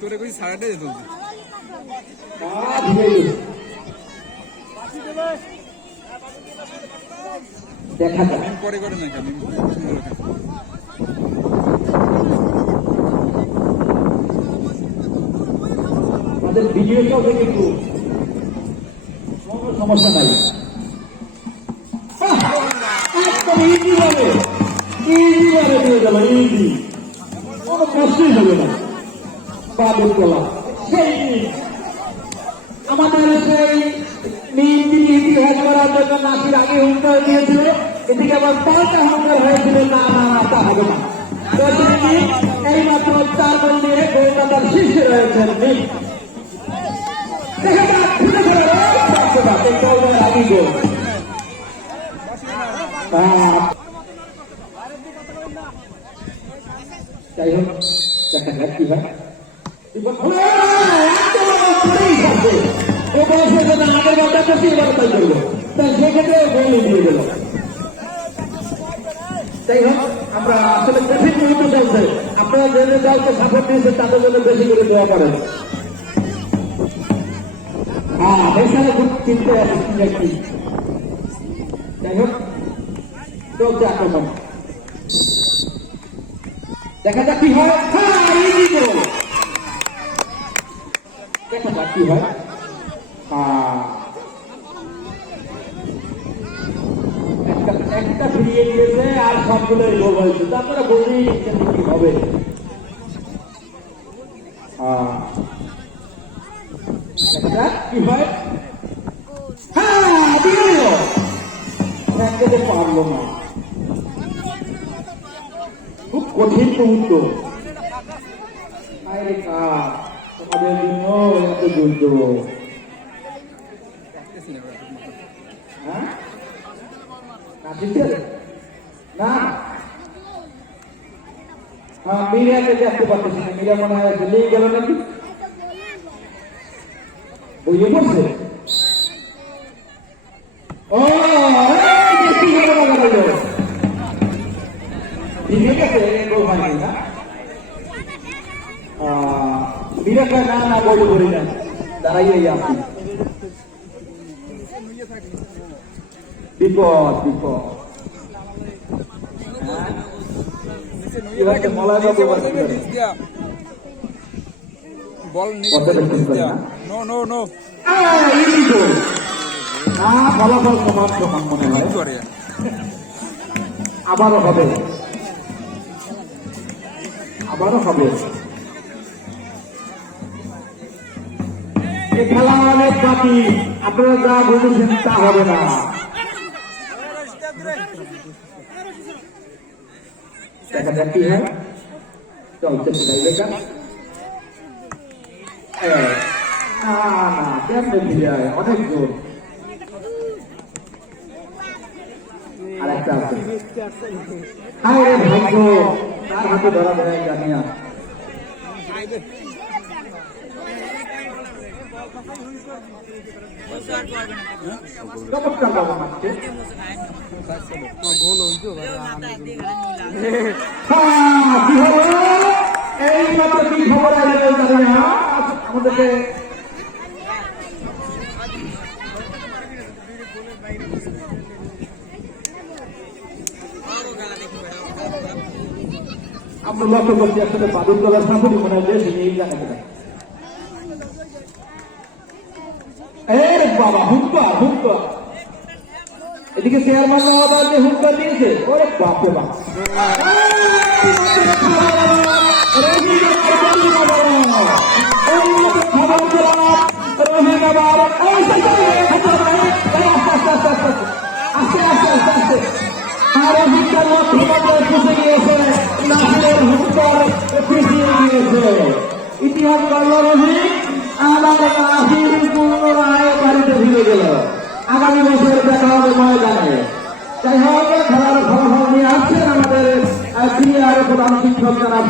তোরে কই সারাটা যেত দেখা যাক পরে করে নাকি আমি আমাদের ভিডিওটাও দেখে একটু কোনো সমস্যা নাই। একদম ইজি ভাবে দিয়ে গেল, ইজি, কোনো প্রশ্নই হবে না। বাবুর গলা সেই আমাদের সেই ইতিহাস করার জন্য নাসির আগে হুঙ্কার দিয়েছিল, এদিকে আবার পাল্টা হুঙ্কার হয়েছিল না না না তা হবে না। এই মাত্র 4 গোল দিয়ে কলকাতার শীর্ষে রয়েছেন মিম। যাই হোক দেখা যাক কি হয়। আগের বারটা করছি, এবার তাই করবো, তাই সেক্ষেত্রে গোল দিয়ে গেল। যাই হোক, আমরা আসলে কঠিন মুহূর্ত চলছে, আপনারা যে যে দলকে সাপোর্ট দিয়েছেন তাদের জন্য বেশি করে দেওয়া করেন। হ্যাঁ, এখানে খুব চিনতে আছে কি। যাই হোক, চলছে আক্রমণ, দেখা যাক কি হয়। দেখা যাক কি হয়। একটা ফিরিয়ে দিয়েছে আর সবগুলো গোল হয়েছে, তারপরে বললেই কি হবে। দেখা যাক কি হয়। পারলো না, খুব কঠিন মুহূর্ত তোমাদের জন্য, এত যুদ্ধ। হ্যাঁ না, মীরাকে দেখতে পাচ্ছি না, মীরা মনে হয় চলেই গেল নাকি, বইয়ে পড়ছে। ও ঠিক আছে, না মীরাকে না না বলে বলি না, দাঁড়াইয়ে আপনি বিপদ বিপদ। ফলাফল সমান সমান মনে হয়, আবারও হবে, আবারও হবে। এই খেলা অনেক বাকি, আপনারা যা বলেছেন তা হবে না। দেখা যাক কি হয়, চলছে সেটাই। না কেমনে ফিরে হয়, অনেক জোর। আর একটা আছে, ভাগ্য তার হাতে ধরা দেয়, জানি না। এই মাত্র কি খবর আমাদেরকে, আমরা লক্ষ্য করছি আসলে বাদুর গলার সামনে মনে হয় এই জায়গাটা। বাবা হুঙ্কা হুঙ্কা, এদিকে চেয়ারম্যান নওয়াজ হুঙ্কা দিয়েছে, ওরে বাপরে বাপ। আস্তে আস্তে আস্তে আস্তে আর হুঙ্কার পুষে গিয়েছে, নাসিরের হুঙ্কার পিছিয়ে গিয়েছে। ইতিহাস করলো রহিম, আমার নাসির পুনরায় বাড়িতে ফিরে গেল। আগামী বছর দেখা হবে ময়দানে। যাই হোক, খেলার ফলাফল নিয়ে আসছেন আমাদের সিনিয়র প্রধান শিক্ষক জনাব